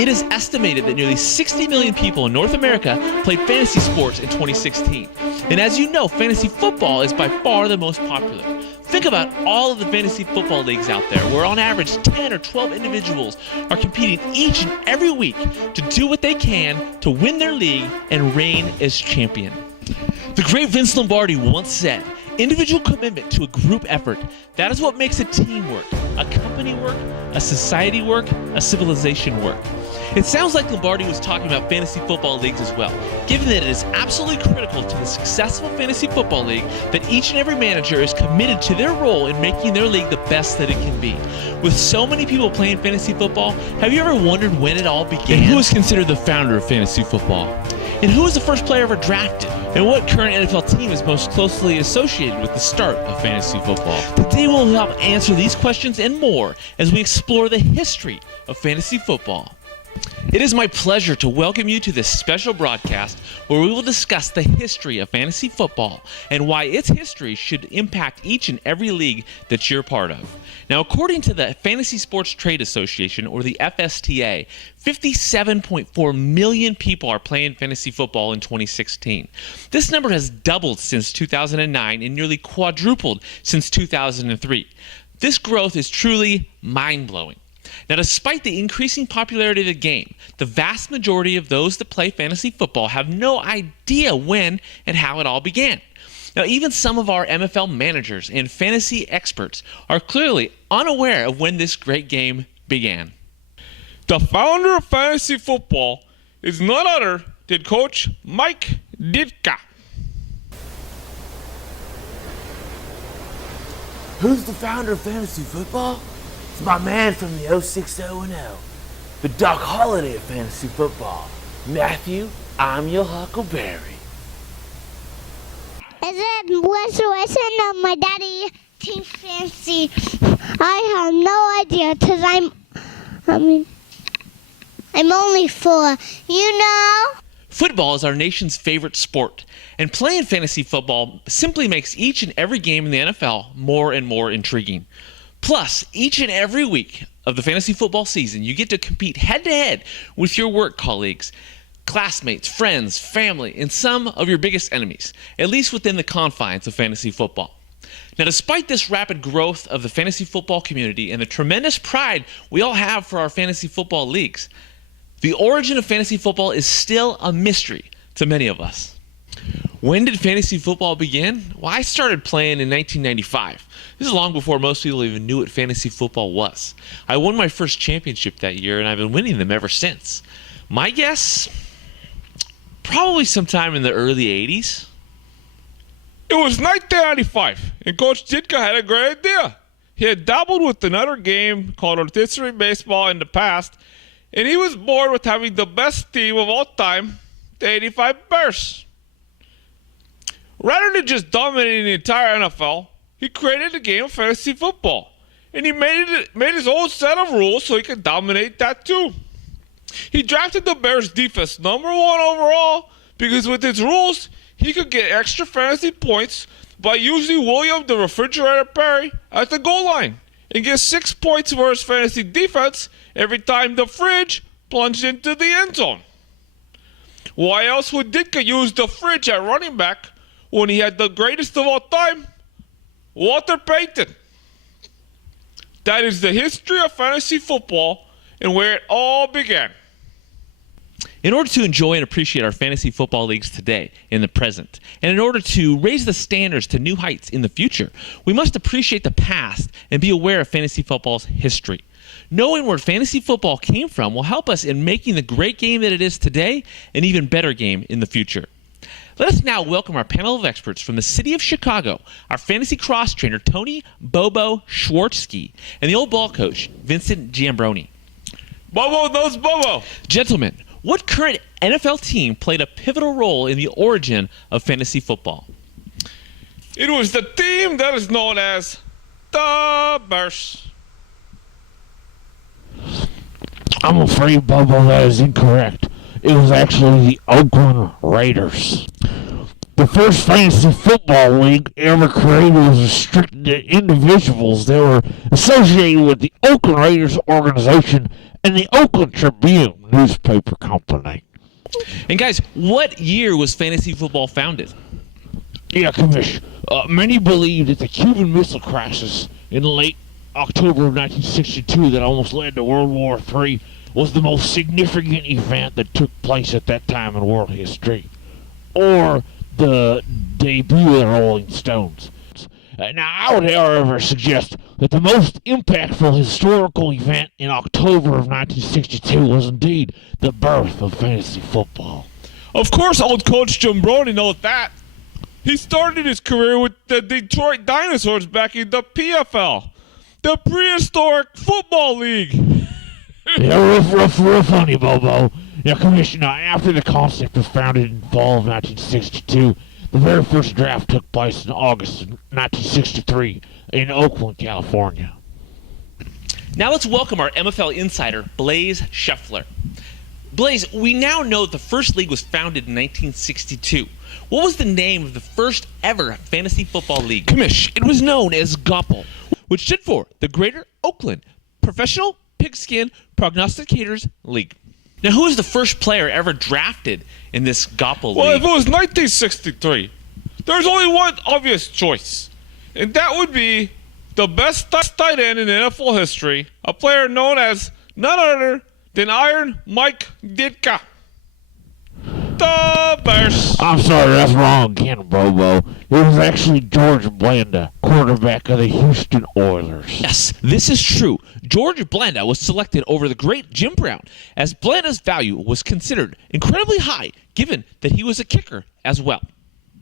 It is estimated that nearly 60 million people in North America played fantasy sports in 2016. And as you know, fantasy football is by far the most popular. Think about all of the fantasy football leagues out there where on average 10 or 12 individuals are competing each and every week to do what they can to win their league and reign as champion. The great Vince Lombardi once said, individual commitment to a group effort, that is what makes a team work, a company work, a society work, a civilization work. It sounds like Lombardi was talking about fantasy football leagues as well, given that it is absolutely critical to the successful fantasy football league that each and every manager is committed to their role in making their league the best that it can be. With so many people playing fantasy football, have you ever wondered when it all began? And who is considered the founder of fantasy football? And who was the first player ever drafted? And what current NFL team is most closely associated with the start of fantasy football? Today we'll help answer these questions and more as we explore the history of fantasy football. It is my pleasure to welcome you to this special broadcast where we will discuss the history of fantasy football and why its history should impact each and every league that you're part of. Now, according to the Fantasy Sports Trade Association, or the FSTA, 57.4 million people are playing fantasy football in 2016. This number has doubled since 2009 and nearly quadrupled since 2003. This growth is truly mind-blowing. Now, despite the increasing popularity of the game, the vast majority of those that play fantasy football have no idea when and how it all began. Now, even some of our MFL managers and fantasy experts are clearly unaware of when this great game began. The founder of fantasy football is none other than Coach Mike Ditka. Who's the founder of fantasy football? It's my man from the 06010, the Doc Holliday of fantasy football. Matthew, I'm your Huckleberry. Is it listen of my daddy team fancy? I have no idea because I'm only 4. You know? Football is our nation's favorite sport, and playing fantasy football simply makes each and every game in the NFL more and more intriguing. Plus, each and every week of the fantasy football season, you get to compete head-to-head with your work colleagues, classmates, friends, family, and some of your biggest enemies, at least within the confines of fantasy football. Now, despite this rapid growth of the fantasy football community and the tremendous pride we all have for our fantasy football leagues, the origin of fantasy football is still a mystery to many of us. When did fantasy football begin? Well, I started playing in 1995. This is long before most people even knew what fantasy football was. I won my first championship that year, and I've been winning them ever since. My guess? Probably sometime in the early 80s. It was 1995, and Coach Ditka had a great idea. He had dabbled with another game called rotisserie baseball in the past, and he was bored with having the best team of all time, the 85 Bears. Rather than just dominating the entire NFL, he created a game of fantasy football, and he made his own set of rules so he could dominate that too. He drafted the Bears defense #1 overall because with his rules, he could get extra fantasy points by using William the Refrigerator Perry at the goal line and get 6 points for his fantasy defense every time the fridge plunged into the end zone. Why else would Ditka use the fridge at running back when he had the greatest of all time, Walter Payton? That is the history of fantasy football and where it all began. In order to enjoy and appreciate our fantasy football leagues today, in the present, and in order to raise the standards to new heights in the future, we must appreciate the past and be aware of fantasy football's history. Knowing where fantasy football came from will help us in making the great game that it is today an even better game in the future. Let us now welcome our panel of experts from the city of Chicago, our fantasy cross trainer, Tony Bobo Schwartzky, and the old ball coach, Vincent Giambroni. Bobo knows Bobo. Gentlemen, what current NFL team played a pivotal role in the origin of fantasy football? It was the team that is known as the Bears. I'm afraid, Bobo, that is incorrect. It was actually the Oakland Raiders. The first fantasy football league ever created was restricted to individuals that were associated with the Oakland Raiders organization and the Oakland Tribune newspaper company. And guys, what year was fantasy football founded? Yeah, Commish. Many believe that the Cuban Missile Crisis in late October of 1962 that almost led to World War III was the most significant event that took place at that time in world history. Or the debut of the Rolling Stones. Now, I would, however, suggest that the most impactful historical event in October of 1962 was indeed the birth of fantasy football. Of course, old coach Jim Brody knows that. He started his career with the Detroit Dinosaurs back in the PFL, the Prehistoric Football League. Yeah, real funny, Bobo. Now, Commissioner, after the concept was founded in fall of 1962, the very first draft took place in August of 1963 in Oakland, California. Now let's welcome our MFL Insider, Blaze Scheffler. Blaze, we now know the first league was founded in 1962. What was the name of the first ever fantasy football league? Commish. It was known as GOPL, which stood for the Greater Oakland Professional Pigskin Prognosticators League. Now, who was the first player ever drafted in this GOPL Well, league? if it was 1963, there's only one obvious choice, and that would be the best tight end in NFL history, a player known as none other than Iron Mike Ditka. The Bears. I'm sorry, that's wrong again, Bobo. It was actually George Blanda, quarterback of the Houston Oilers. Yes, this is true. George Blanda was selected over the great Jim Brown, as Blanda's value was considered incredibly high, given that he was a kicker as well.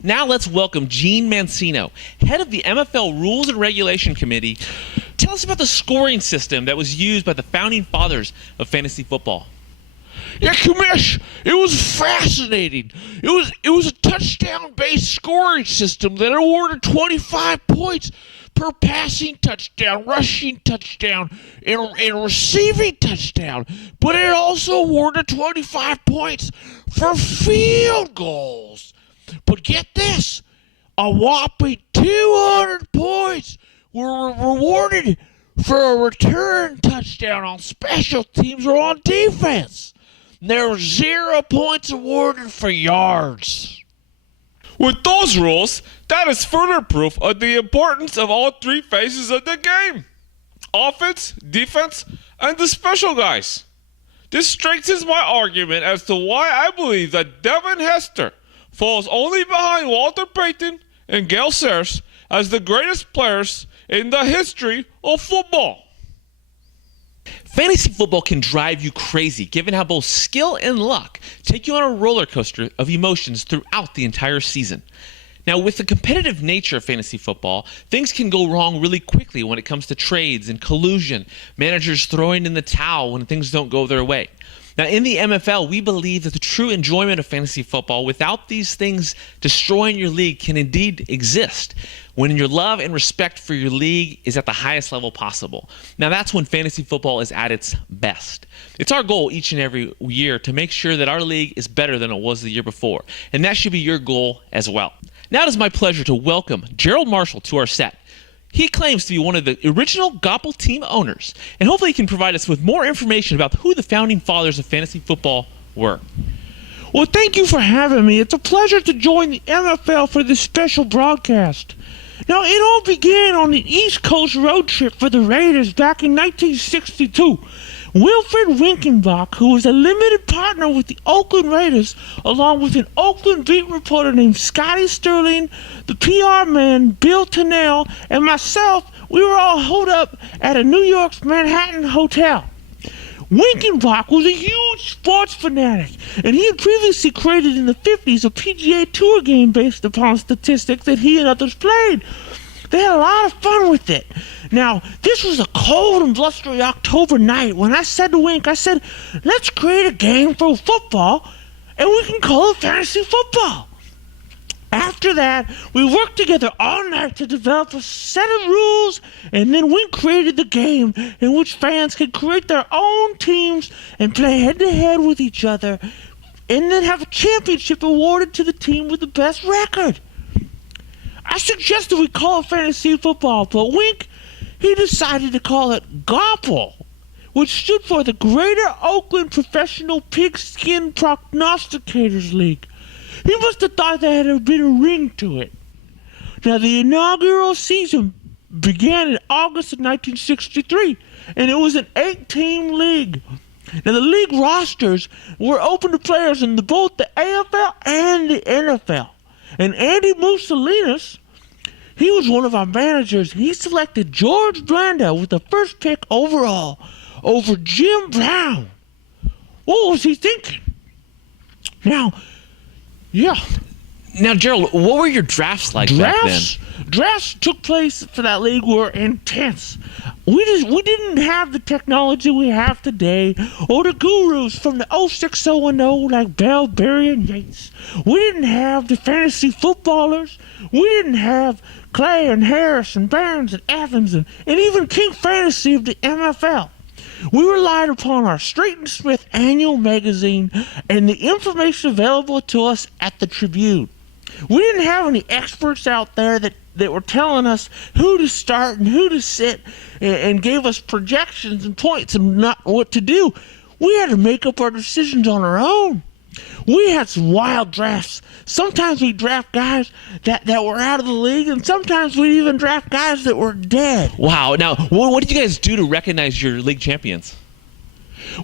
Now let's welcome Gene Mancino, head of the MFL Rules and Regulation Committee. Tell us about the scoring system that was used by the founding fathers of fantasy football. Yeah, Commish, it was fascinating. It was a touchdown-based scoring system that awarded 25 points per passing touchdown, rushing touchdown, and receiving touchdown. But it also awarded 25 points for field goals. But get this, a whopping 200 points were rewarded for a return touchdown on special teams or on defense. There were 0 points awarded for yards. With those rules, that is further proof of the importance of all three phases of the game: offense, defense, and the special guys. This strengthens my argument as to why I believe that Devin Hester falls only behind Walter Payton and Gale Sayers as the greatest players in the history of football. Fantasy football can drive you crazy, given how both skill and luck take you on a roller coaster of emotions throughout the entire season. Now, with the competitive nature of fantasy football, things can go wrong really quickly when it comes to trades and collusion, managers throwing in the towel when things don't go their way. Now, in the MFL, we believe that the true enjoyment of fantasy football without these things destroying your league can indeed exist when your love and respect for your league is at the highest level possible. Now, that's when fantasy football is at its best. It's our goal each and every year to make sure that our league is better than it was the year before, and that should be your goal as well. Now it is my pleasure to welcome Gerald Marshall to our set. He claims to be one of the original GOPL team owners, and hopefully he can provide us with more information about who the founding fathers of fantasy football were. Well, thank you for having me. It's a pleasure to join the MFL for this special broadcast. Now, it all began on the East Coast road trip for the Raiders back in 1962. Wilfred Winkenbach, who was a limited partner with the Oakland Raiders, along with an Oakland beat reporter named Scotty Sterling, the PR man Bill Tennell, and myself, we were all holed up at a New York's Manhattan hotel. Winkenbach was a huge sports fanatic, and he had previously created in the 50s a PGA Tour game based upon statistics that he and others played. They had a lot of fun with it. Now, this was a cold and blustery October night when I said to Wink, I said, let's create a game for football, and we can call it fantasy football. After that, we worked together all night to develop a set of rules, and then Wink created the game in which fans could create their own teams and play head-to-head with each other and then have a championship awarded to the team with the best record. I suggested we call it fantasy football, but Wink, he decided to call it GOPL, which stood for the Greater Oakland Professional Pigskin Prognosticators League. He must have thought there had a bit of ring to it. Now, the inaugural season began in August of 1963, and it was an 8-team league. Now, the league rosters were open to players in both the AFL and the NFL. And Andy Musolinas, he was one of our managers. He selected George Blanda with the first pick overall over Jim Brown. What was he thinking? Now, Gerald, what were your drafts like back then? Drafts took place for that league were intense. We didn't have the technology we have today, or the gurus from the 06010 like Bell, Berry, and Yates. We didn't have the fantasy footballers. We didn't have Clay and Harris and Barnes and Evans and even King Fantasy of the MFL. We relied upon our Straight and Smith annual magazine and the information available to us at the Tribune. We didn't have any experts out there that were telling us who to start and who to sit and gave us projections and points and not what to do. We had to make up our decisions on our own. We had some wild drafts. Sometimes we draft guys that were out of the league, and sometimes we even draft guys that were dead. Wow. Now, what did you guys do to recognize your league champions?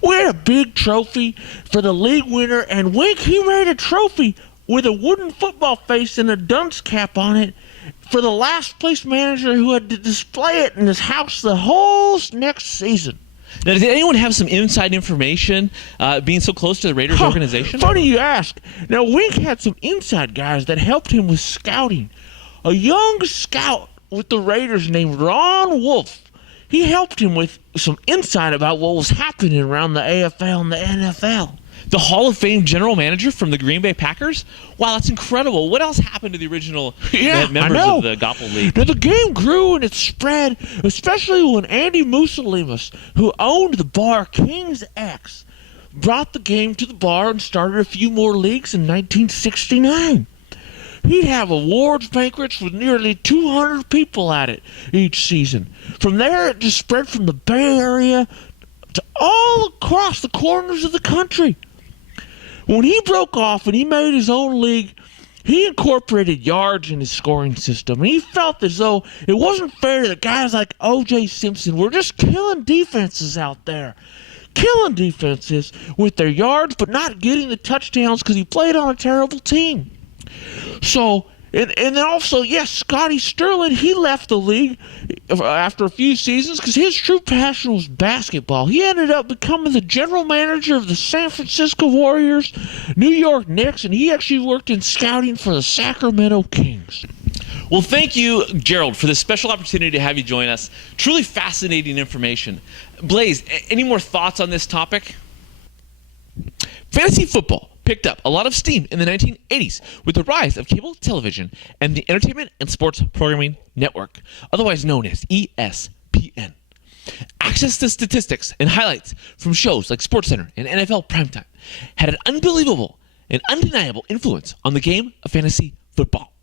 We had a big trophy for the league winner, and Wink, he made a trophy with a wooden football face and a dunce cap on it for the last place manager who had to display it in his house the whole next season. Now, did anyone have some inside information being so close to the Raiders organization? Funny you ask. Now, Wink had some inside guys that helped him with scouting. A young scout with the Raiders named Ron Wolf, he helped him with some insight about what was happening around the AFL and the NFL. The Hall of Fame general manager from the Green Bay Packers? Wow, that's incredible. What else happened to the original members of the GOPL League? Now, the game grew and it spread, especially when Andy Musolinas, who owned the bar King's X, brought the game to the bar and started a few more leagues in 1969. He'd have awards banquets with nearly 200 people at it each season. From there, it just spread from the Bay Area to all across the corners of the country. When he broke off and he made his own league, he incorporated yards in his scoring system. And he felt as though it wasn't fair that guys like O.J. Simpson were just killing defenses out there. Killing defenses with their yards, but not getting the touchdowns because he played on a terrible team. So, and then also, yes, Scotty Sterling, he left the league after a few seasons because his true passion was basketball. He ended up becoming the general manager of the San Francisco Warriors, New York Knicks, and he actually worked in scouting for the Sacramento Kings. Well, thank you, Gerald, for this special opportunity to have you join us. Truly fascinating information. Blaze, any more thoughts on this topic? Fantasy football picked up a lot of steam in the 1980s with the rise of cable television and the Entertainment and Sports Programming Network, otherwise known as ESPN. Access to statistics and highlights from shows like SportsCenter and NFL Primetime had an unbelievable and undeniable influence on the game of fantasy football.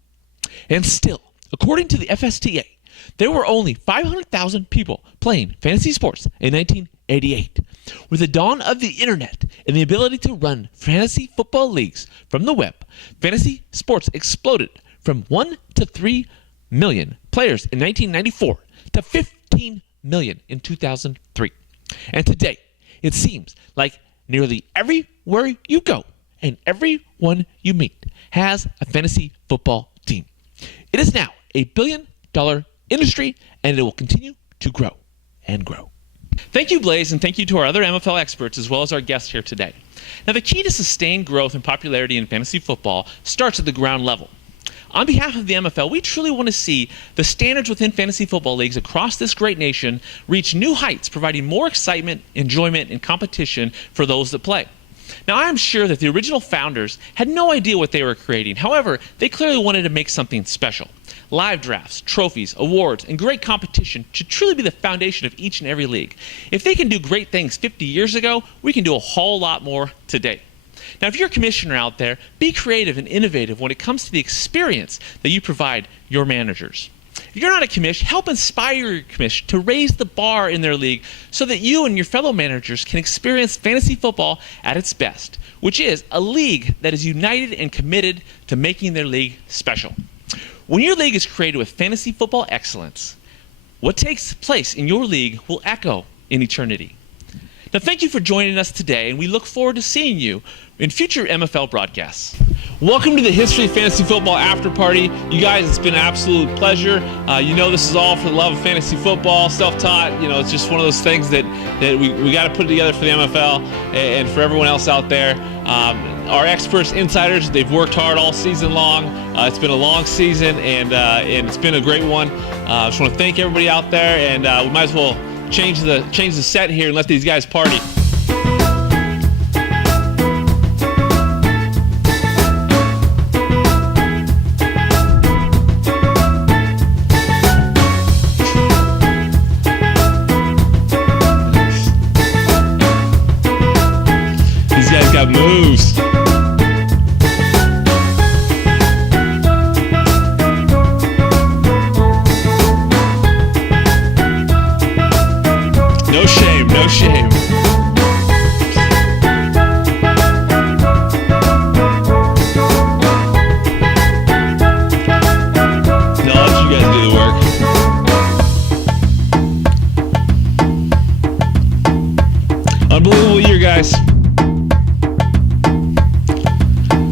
And still, according to the FSTA, there were only 500,000 people playing fantasy sports in 1988. With the dawn of the internet and the ability to run fantasy football leagues from the web, fantasy sports exploded from 1 to 3 million players in 1994 to 15 million in 2003. And today, it seems like nearly everywhere you go and everyone you meet has a fantasy football team. It is now a billion-dollar industry, and it will continue to grow and grow. Thank you, Blaze, and thank you to our other MFL experts as well as our guests here today. Now, the key to sustained growth and popularity in fantasy football starts at the ground level. On behalf of the MFL, we truly want to see the standards within fantasy football leagues across this great nation reach new heights, providing more excitement, enjoyment, and competition for those that play. Now, I am sure that the original founders had no idea what they were creating. However, they clearly wanted to make something special. Live drafts, trophies, awards, and great competition should truly be the foundation of each and every league. If they can do great things 50 years ago, we can do a whole lot more today. Now, if you're a commissioner out there, be creative and innovative when it comes to the experience that you provide your managers. If you're not a commish, help inspire your commish to raise the bar in their league so that you and your fellow managers can experience fantasy football at its best, which is a league that is united and committed to making their league special. When your league is created with fantasy football excellence, what takes place in your league will echo in eternity. Now, thank you for joining us today, and we look forward to seeing you in future MFL broadcasts. Welcome to the History of Fantasy Football After Party. You guys, it's been an absolute pleasure. This is all for the love of fantasy football, self-taught. It's just one of those things that we got to put together for the MFL and for everyone else out there. Our experts, insiders, they've worked hard all season long. It's been a long season, and it's been a great one. I just want to thank everybody out there, and we might as well change the set here and let these guys party. These guys got moves. No shame, no shame. No, I'll let you guys do the work. Unbelievable year, guys.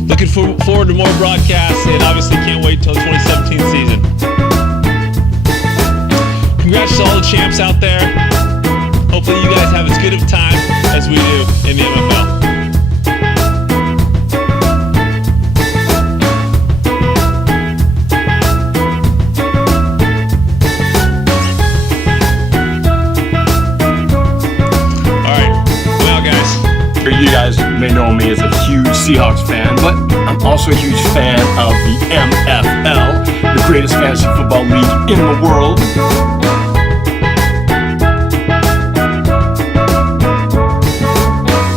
Looking forward to more broadcasts, and obviously can't wait till the 2017 season. Congrats to all the champs out there. Hopefully you guys have as good of a time as we do in the MFL. Alright, well guys. You guys may know me as a huge Seahawks fan, but I'm also a huge fan of the MFL, the greatest fantasy football league in the world.